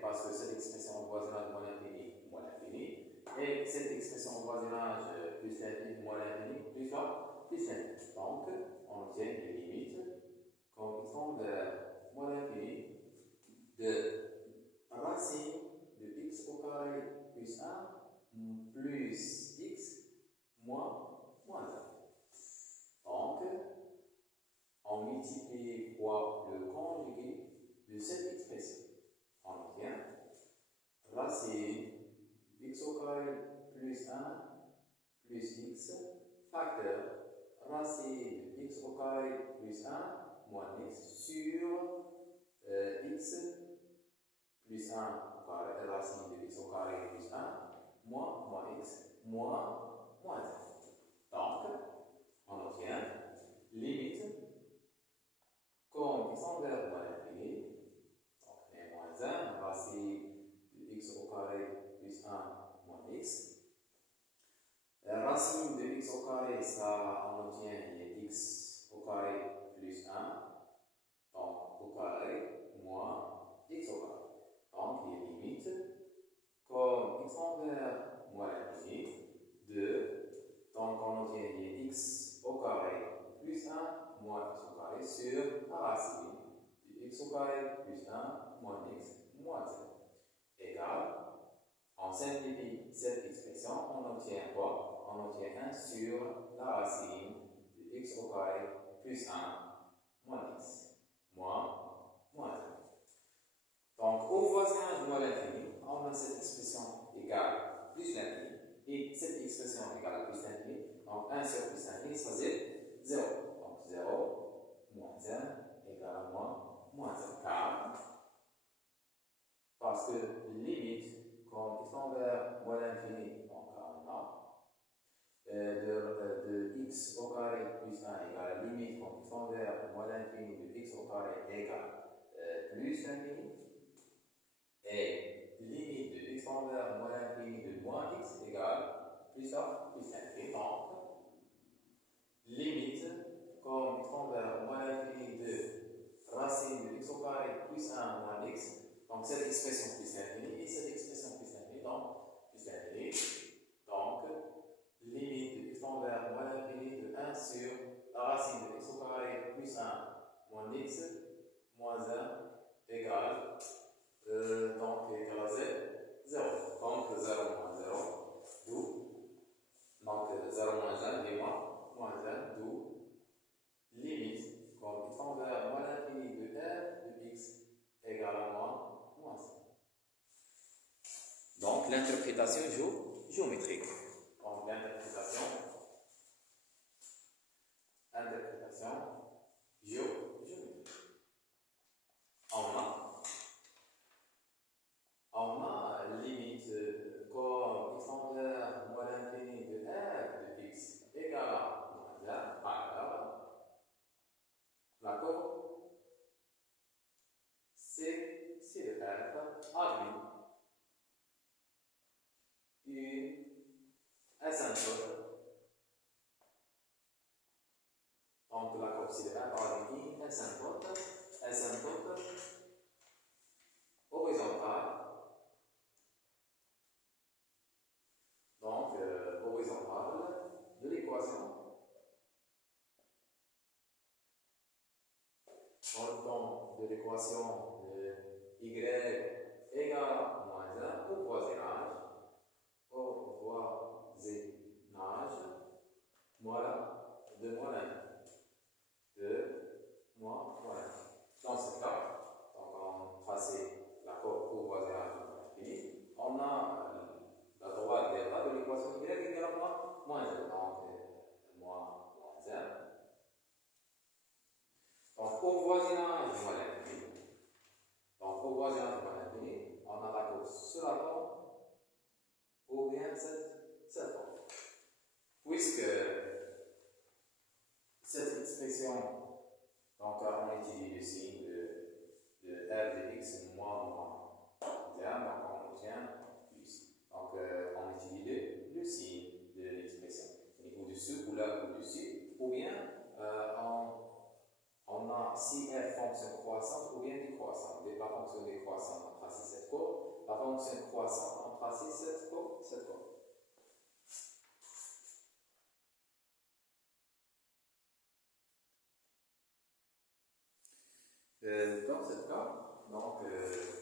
parce que cette expression au voisinage moins l'infini, et cette expression au voisinage plus l'infini moins l'infini, plus quoi? Plus l'infini. Donc, on obtient les limites correspondent vers moins l'infini de racine de x au carré plus 1 plus x moins 1. Donc, on multiplie fois le conjugué de cette expression. On obtient racine x au carré plus 1 plus x facteur racine x au carré plus 1 moins x sur x plus 1 au carré, racine de x au carré plus 1 moins x moins 1. Donc, on obtient limite comme x vers moins l'infini. Donc, les moins 1, racine de x au carré plus 1 moins x. Racine de x au carré, ça, on obtient x au carré plus 1. Donc, au carré moins x au carré. Donc, il y a limite comme x vers moins l'infini de. Donc, on obtient x au carré plus 1 moins x au carré sur la racine de x au carré plus 1 moins x moins 1 égale. On simplifie cette expression, on obtient quoi? On obtient 1 sur la racine de x au carré plus 1 moins x moins 1. Donc, au voisinage moins l'infini, on a cette expression égale plus l'infini et cette expression égale à plus l'infini. Donc, 1 sur plus l'infini, ça c'est 0. Donc, 0 moins 1 égale à moins 1. Car, parce que limite, comme x tend vers moins l'infini, donc on a de x au carré plus 1 égale à limite, comme x tend vers moins l'infini de x au carré égale plus l'infini. Et limite de x tend vers moins l'infini de moins x égale plus l'infini. Donc, limite, comme x tend vers moins l'infini de racine de x au carré plus 1 moins x. Donc, cette expression plus l'infini et cette expression plus l'infini, donc plus l'infini. Donc, limite de x tend vers moins l'infini de 1 sur la racine de x au carré plus 1 moins x moins 1 égale donc égale à 0. Donc 0 moins 0, d'où donc 0 moins 1 et moins 1, d'où limite comme x tend vers moins l'infini de f de x égale à moins 1. Donc l'interprétation géométrique. Donc l'interprétation géométrique. On a limite comme x tend vers moins l'infini de f de x égale à moins 1 par l'accord C de f admet une asymptote. Donc l'accord C de f admet une asymptote horizontale. Donc, horizontale de l'équation. Donc, de l'équation y égale à moins 1 au voisinage. Voilà, de moins 1. De moins 1. Dans ce cas, donc on trace l'accord au voisinage infini. On a la droite delta de l'équation y égale à moins 1. Donc, moins 1. Donc, au voisinage moins l'infini. Donc, au voisinage moins l'infini, on a l'accord croissant, on trace cette courbe, cette courbe. Dans ce cas, donc,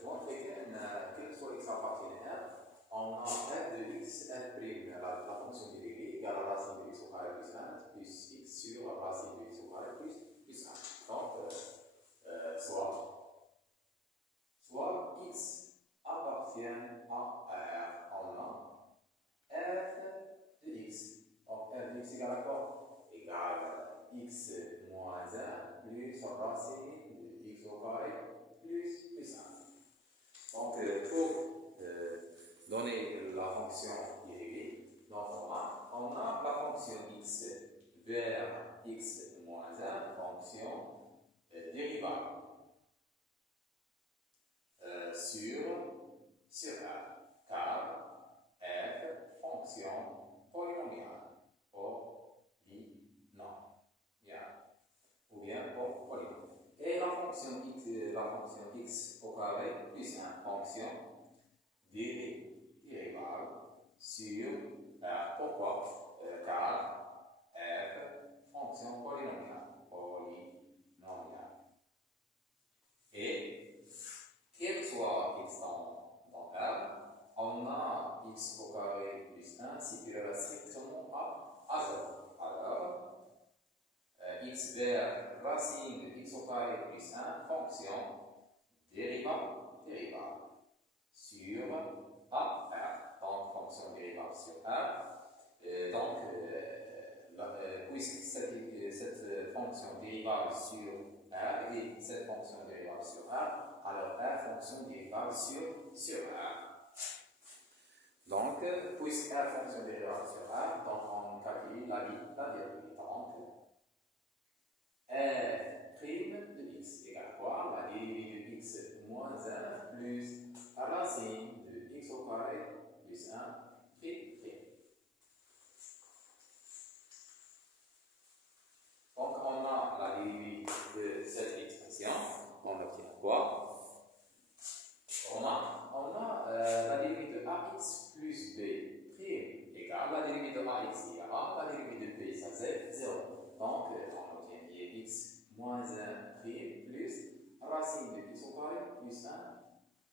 montrer que soit x appartient à R, on a f de x, f', la fonction dérivée égale à la racine de x au carré plus 1, plus x sur la racine de x au carré plus 1. Donc, soit x appartient à R, on a f de x. Donc, f de x égale à quoi? Égale x moins 1 plus la racine de x au carré plus 1. Donc, pour donner la fonction dérivée, donc on a la fonction x vers x moins 1, fonction dérivable sur R, car f fonction polynomiale, ou bien polynomiale. Et la fonction x au carré plus 1, fonction dérivable sur R. Pourquoi? Car f fonction polynomiale. Et quel que soit x dans R, on a x au carré plus 1 supérieur strictement à 0. Alors, x vers racine de x au carré plus 1, fonction dérivable sur A, R. Donc, fonction dérivable sur R. Puisque cette fonction dérivable sur R et cette fonction dérivable sur R, alors R fonction dérivable sur R. Donc, puisque R fonction dérivable sur R, donc on calcule la dérivée. Donc, f' de x égale quoi? La dérivée de x moins 1 plus la racine de x au carré plus 1 prime. Donc, on a la dérivée de cette expression. On obtient quoi? On a la dérivée de ax plus b prime égale la dérivée de ax égale a, la dérivée de b, ça c'est 0. Donc, on obtient x moins 1 prime plus racine de x au carré plus 1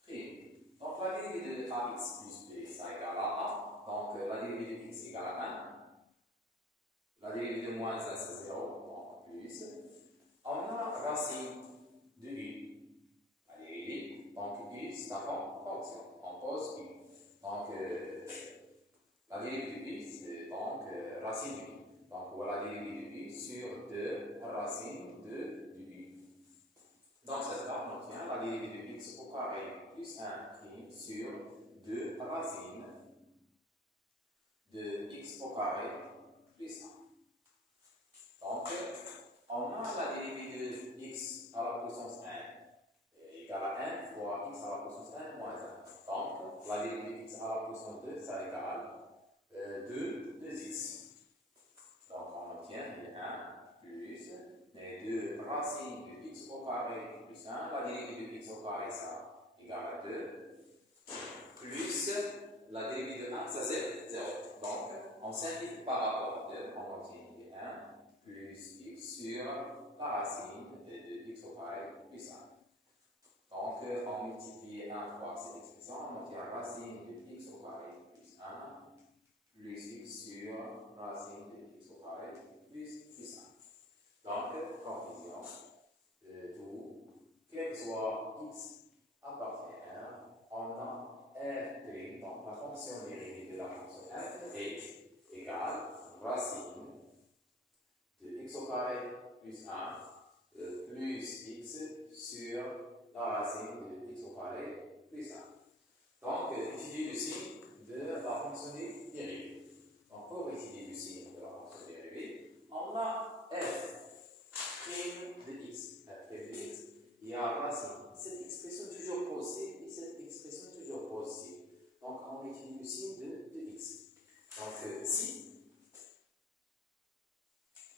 prime. Donc, la dérivée de ax plus b, ça égale à a. Donc, la dérivée de x égale à 1. La dérivée de moins 1, c'est 0. Plus, on a racine de u, la dérivée, donc u c'est la fonction, on pose u. Donc, la dérivée de u c'est donc racine de u. Donc, voilà la dérivée de u sur 2 racine de u. Dans cette cas, on obtient la dérivée de x au carré plus 1 prime sur 2 racine de x au carré plus 1. Donc, on a la dérivée de x à la puissance 1 égale à 1 fois x à la puissance 1 moins 1. Donc, la dérivée de x à la puissance 2, ça égale 2x. Donc, on obtient 1 plus les 2 racines de x au carré plus 1. La dérivée de x au carré, ça égale à 2. Plus la dérivée de 1, ça c'est 0. Donc, on simplifie par rapport à 2, on obtient 1 plus x sur la racine de x au carré plus 1. Donc, on multiplie 1 fois cette expression, on obtient la racine de x au carré plus 1 plus x sur racine de x au carré plus 1. Donc, conclusion, quel que soit x appartient à R, on a f', donc la fonction dérivée de la fonction f est égale racine de x au carré plus 1 plus x sur la racine de x au carré plus 1. Donc, étudier le signe de la fonction dérivée. Donc, pour étudier le signe de la fonction dérivée, on a f' de x. F' de x, il y a racine. Cette expression toujours positive et cette expression toujours positive. Donc, on étudie le signe de x. Donc, si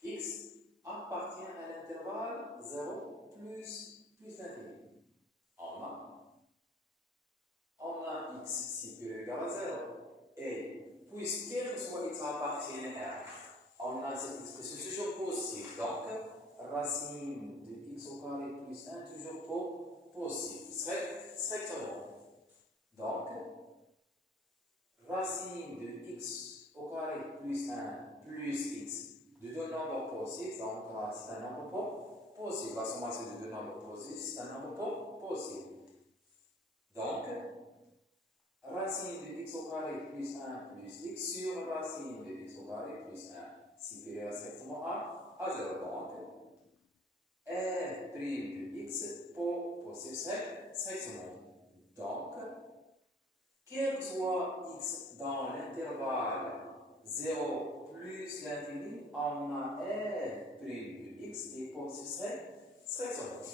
x appartient à l'intervalle 0 plus l'infini. On a puisque quel que soit x appartient à R, on a cette expression toujours possible. Donc, racine de x au carré plus 1 toujours possible, strictement. Donc, racine de x au carré plus 1 plus x de deux nombres possibles, donc c'est un nombre possible. La sommation de deux nombres possibles, c'est un nombre possible. Donc, racine de x au carré plus 1 plus x sur racine de x au carré plus 1 supérieur strictement à 0. Donc, f' de x possible strictement. Donc, quel que soit x dans l'intervalle 0 plus l'infini, on a f' de x qui est possible strictement.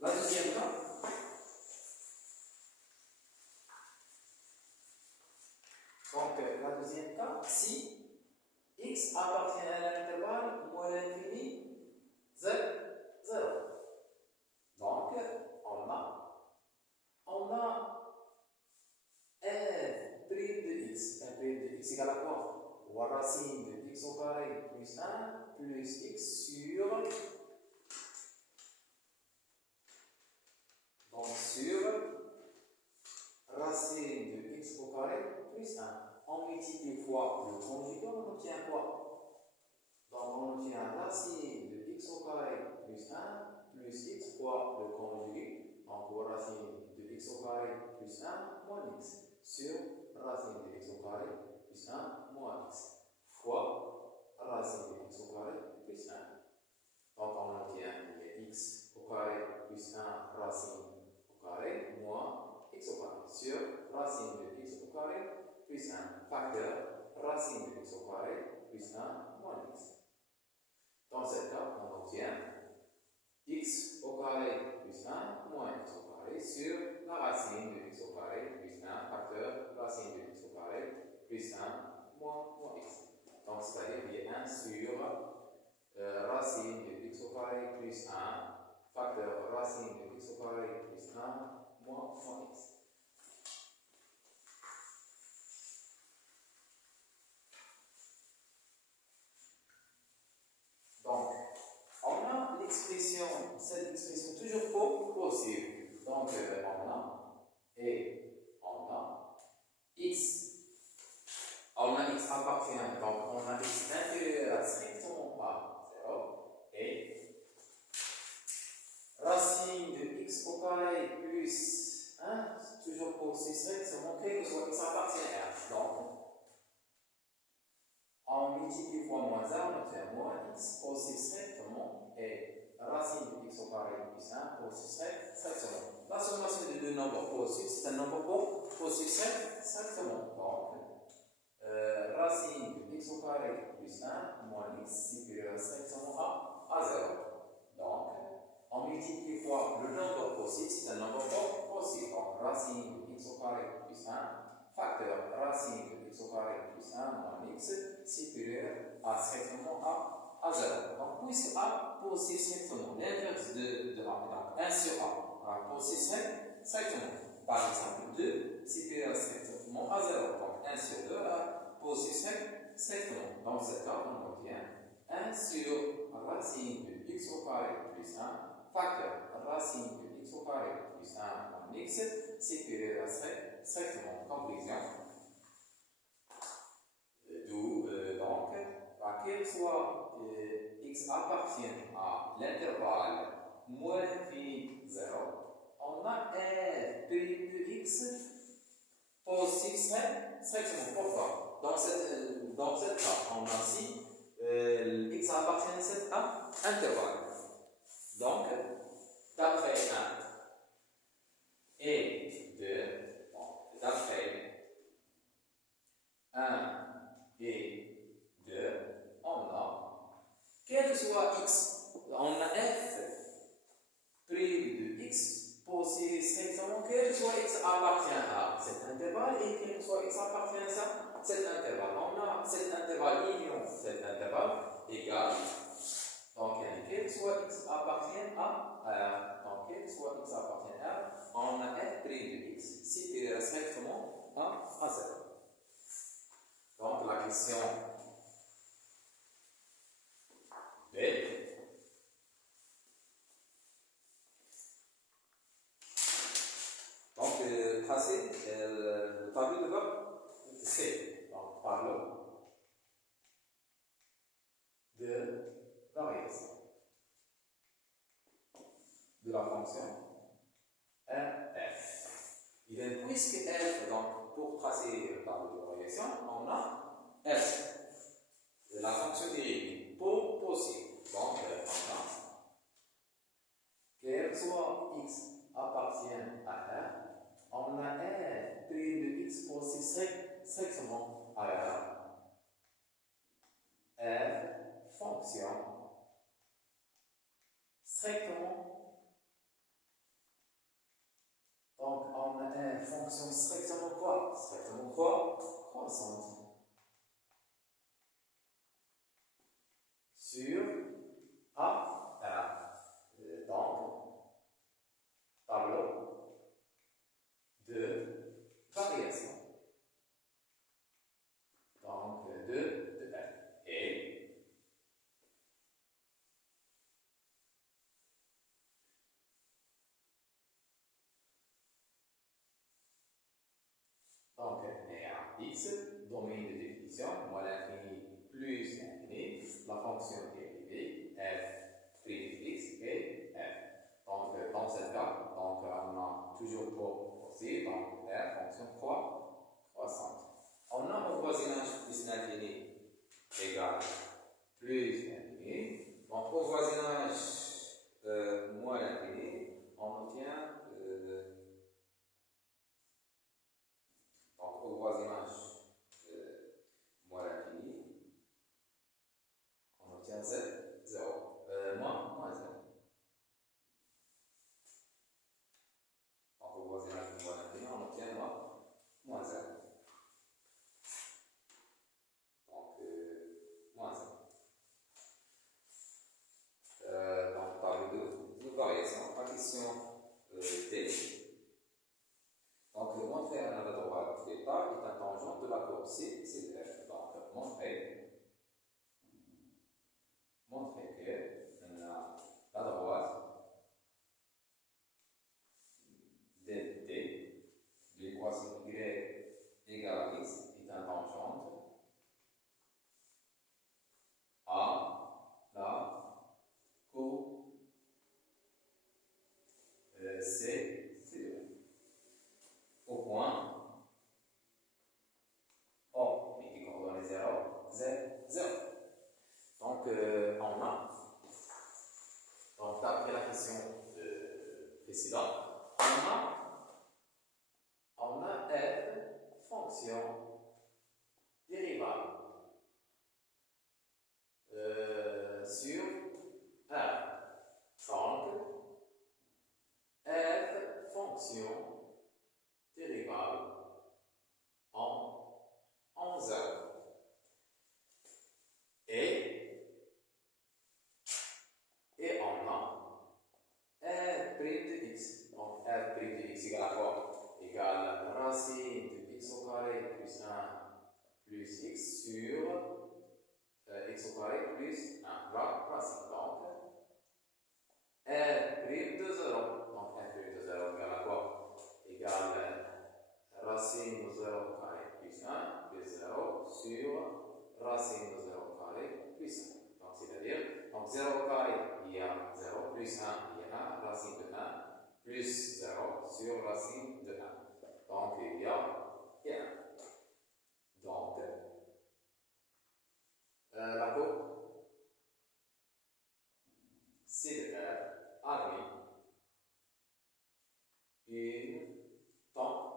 La deuxième cas. Donc, la deuxième cas, si x appartient à l'intervalle moins l'infini 0. Donc, on a f' de x. F' de x égale à quoi? Ou à racine de x au carré plus 1 plus x sur. Donc, sur racine de x au carré plus 1. On multiplie fois le conjugué, on obtient quoi? Donc, on obtient racine de x au carré plus 1 plus x fois le conjugué. Donc, racine de x au carré plus 1 moins x sur racine de x au carré plus 1 moins x fois racine de x au carré plus 1. Donc, on obtient x au carré plus 1 racine au carré moins x au carré sur racine de x au carré plus 1 facteur racine de x au carré plus 1 moins x. Dans ce cas, on obtient x au carré plus 1 moins x au carré sur la racine de x au carré plus 1 facteur racine de x au carré plus 1 moins x. Donc, c'est-à-dire qu'il y a 1 sur racine de x au carré plus 1 facteur racine de x au carré plus 1 moins x. Donc, on a l'expression, cette expression toujours possible. Donc, on a x appartient, donc on a x inférieur à strictement à 0 et racine de x au carré plus 1, toujours possible strictement, quel que soit x appartient à 1. Donc, on multiplie fois moins 1, on obtient moins x possible strictement et racine de x au carré plus 1 possible strictement. La sommation de deux nombres possibles, c'est un nombre possible strictement. Donc, racine de x au carré plus 1 moins x supérieur strictement à 0. Donc, on multiplie fois le nombre possible, c'est un nombre possible. Donc, racine de x au carré plus 1 facteur racine de x au carré plus 1 moins x supérieur à strictement à 0. Donc, puisque a possible strictement, l'inverse de a, donc 1 sur a possible strictement. Par exemple, 2 supérieur strictement à 0. Donc, 1 sur 2 a possible strictement. Dans ce cas, on obtient 1 sur racine de x au carré plus 1 facteur racine de x au carré plus 1 moins x supérieur à strictement. Conclusion. D'où, donc, à quel soit x appartient à l'intervalle moins l'infini 0, on a f' de x possible strictement. Pourquoi? Dans cette cas, on a si x appartient à cet intervalle. Donc, d'après 1 et 2, donc, d'après 1 et 2, on a, quel que soit x, on a f' de x possible strictement, quel que soit x appartient à cet intervalle et quel que soit x appartient à cet intervalle. On a cet intervalle union, cet intervalle égal. Donc, quel que soit x appartient à, donc quel que soit x appartient à, on a f' de x supérieur strictement à 0. question B. Donc, tracer le tableau de bord C. Donc, tableau de variation de la fonction f. Et puisque f, donc, pour tracer le tableau de variation, on a f de la fonction dérivée possible. Donc, on a que soit x appartient à R, on a R prime de x aussi strictement à R. R fonction strictement. Donc, on a R fonction strictement quoi? Strictement quoi? Croissante. Sur A, R. Donc, tableau de variation. Donc, de F. Et donc, x, domaine de définition, moins l'infini plus l'infini, la fonction dérivée, f' de x et f. Donc, dans ce cas, donc, on a toujours possible, donc r fonction croissante. On a au voisinage plus l'infini égale plus l'infini. Donc, au voisinage moins l'infini, on obtient donc, au voisinage moins l'infini, on obtient 0. Moins 0. Donc, au voisinage moins l'infini, on obtient moins 0. Donc, moins 0. Donc, tableau de variation. Partition T. Donc, montrer à la droite θ est un tangent de la courbe C, c'est F. Donc, montrer que la droite de T de l'équation y égale à x est un tangent à la courbe C, au point O, mais qui coordonne 0, 0. Donc, on a, donc d'après la question précédente, on a f fonction dérivable sur R. Donc, f fonction dérivable en 0. Et on a f' de x. Donc, f' de x égale à quoi? Égale racine de x au carré plus 1 plus x sur x au carré plus 1. Racine. Donc, f' de 0. Donc, f' de 0 égale à quoi? Égale racine de 0 au carré plus 1 plus 0 sur racine de 0 au carré plus 1. Donc, c'est-à-dire, donc 0 au carré, il y a 0, plus 1, il y a 1, racine de 1, plus 0 sur racine de 1. Donc, il y a 1. Donc, la courbe C de R a une tangente.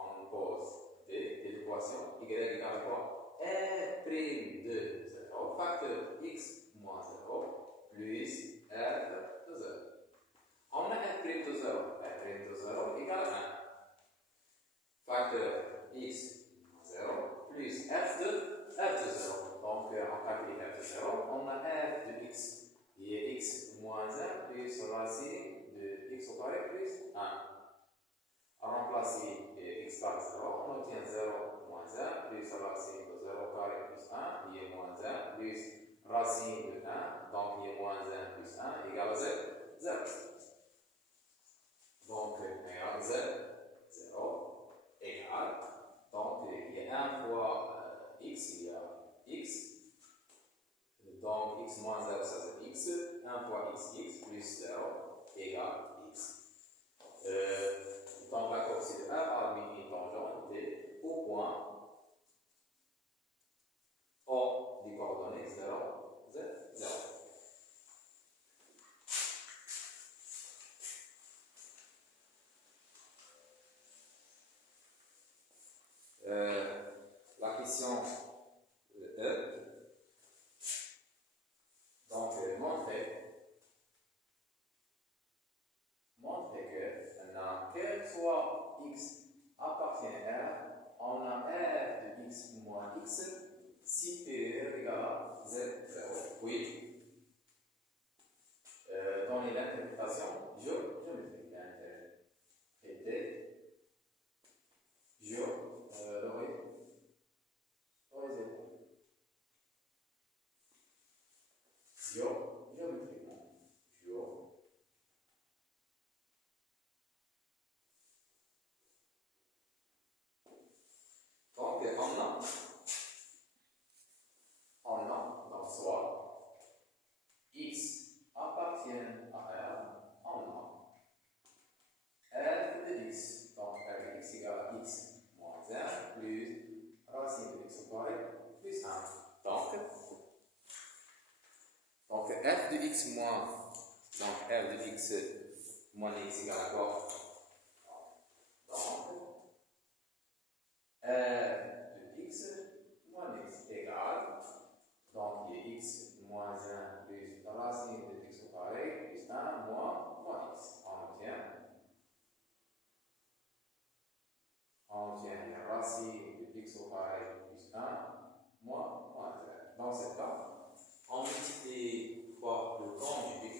On pose des équations y égale à quoi? R' de 0, facteur x moins 0, plus r obtient 0 moins 1 plus racine de 0 carré plus 1 qui est moins 1 plus racine de 1, donc qui est moins 1 plus 1 égale à 0. Donc, égale 0 égale. Donc, il y a 1 fois x, il y a x. Donc, x moins 0, ça c'est x. 1 fois x plus 0 égale x. Donc, la courbe c'est R parmi une tangente T au point O des coordonnées 0, Z, 0. La question E. Donc, montrer que quel soit x appartient à R, on a R de x moins x supérieur ou égal à z0. Oui. Donner l'interprétation géométrique. Interpréter géométriquement. Donc, on a dans soit x appartient à R, on a f de x, donc f de x égale à x moins 1 plus racine de x au carré plus 1. Donc f de x moins, donc f de x moins x égale à quoi? Donc f de x moins x égale, donc il y a x moins 1 plus racine de x au carré plus 1 moins x. On obtient la racine de x au carré plus 1 moins 1. Dans ce cas, on multiplie par le conjugué,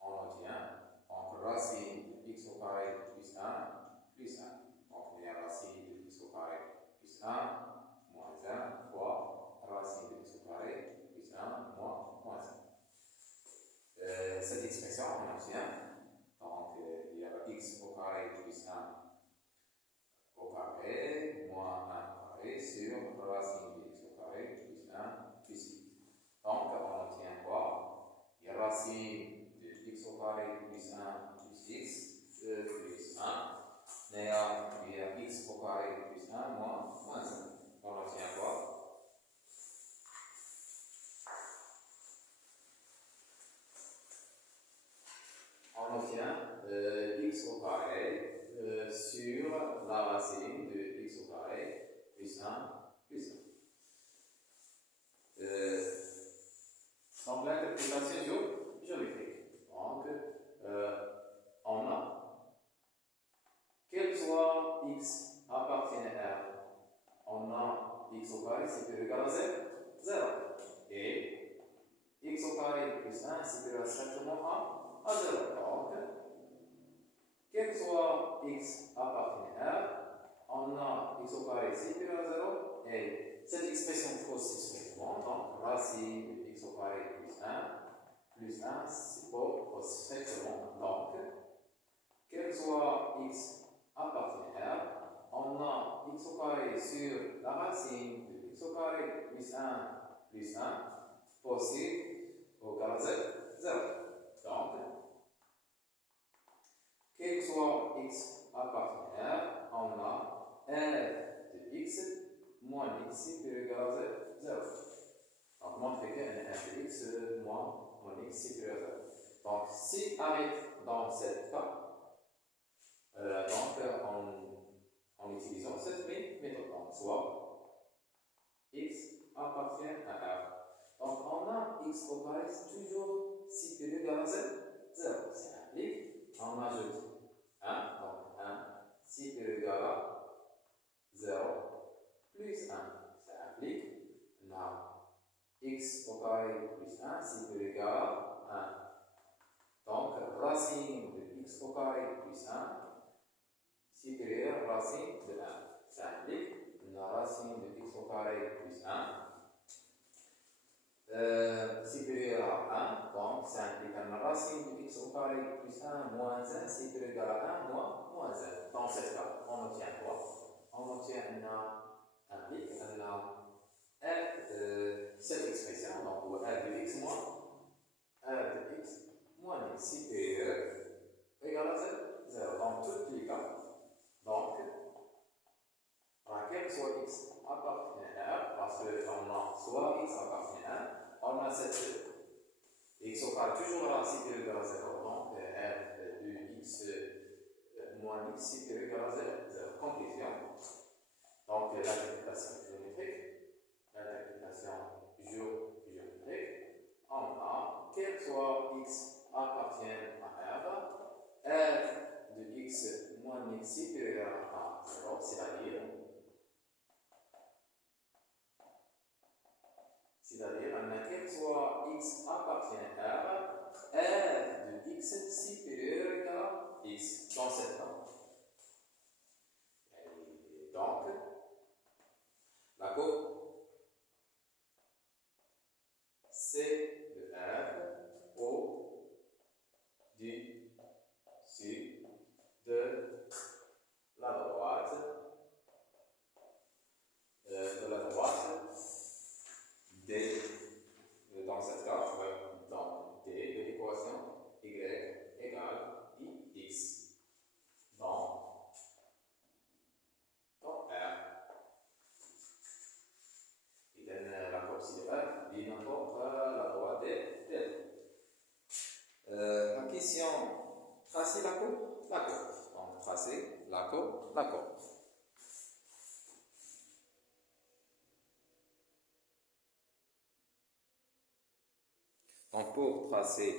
on obtient donc racine de x au carré plus 1 plus 1. Donc il y a racine de x au carré plus 1 moins 1 fois racine de x au carré plus 1 moins 1. Cette expression, on obtient, donc il y a x au carré plus 1 au carré moins 1 au carré sur racine de x au carré plus 1 plus x. Donc, on obtient quoi? Il y a racine de x au carré plus 1 plus x plus 1. Mais il y a x au carré plus 1 moins 1. On obtient quoi? On obtient x au carré sur la racine de x au carré plus 1 plus 1. Donc l'interprétation géométrique. Donc, on a, quel soit x appartient à R, on a x au carré supérieur égal à 0. Et x au carré plus 1 supérieur strictement à 0. Donc, quel soit x appartient à R, on a x au carré supérieur à 0. Et cette expression fausse strictement, donc racine de x au carré plus 1, c'est pour strictement. Donc, quel soit x appartient à R, on a x au carré sur la racine de x au carré plus 1 possible au égal à 0. Donc, quel soit x appartient à R, on a f de x moins x supérieur égal à 0. Donc, montrer que f de x moins x supérieur à 0. Donc, si arrête dans cette cas, en utilisant cette méthode, donc soit x appartient à R. Donc, on a x au carré toujours supérieur égal à 0. Ça implique, on ajoute 1, donc 1 supérieur égal à 0 plus 1. Ça implique, on a x au carré plus 1 supérieur égal à 1. Donc, racine de x au carré plus 1 supérieur racine de 1. carré plus 1 moins 1, c'est égal à 1 moins 1. Dans ce cas, on obtient quoi? On obtient un pic, cette expression, donc r de x moins x supérieur égal à 0. Dans tous les cas, donc, quel que soit x appartient à R, parce qu'on a soit x appartient à R, on a cette x au carré toujours là supérieur à 0. Donc, r de x moins x supérieur à 0. Conclusion. Donc, l'interprétation géométrique, on a quel que soit x appartient à R de x moins x supérieur à 0, c'est-à-dire quel que soit x appartient à R de x supérieur à x dans cette cas. Donc, la courbe C de R au-dessus de la droite D, dans cette cas, donc D de l'équation y égale ix dans R. Il donne la courbe C de R, il n'importe la droite D. La question, tracer la courbe? La courbe. Donc, tracer la courbe. Donc, pour tracer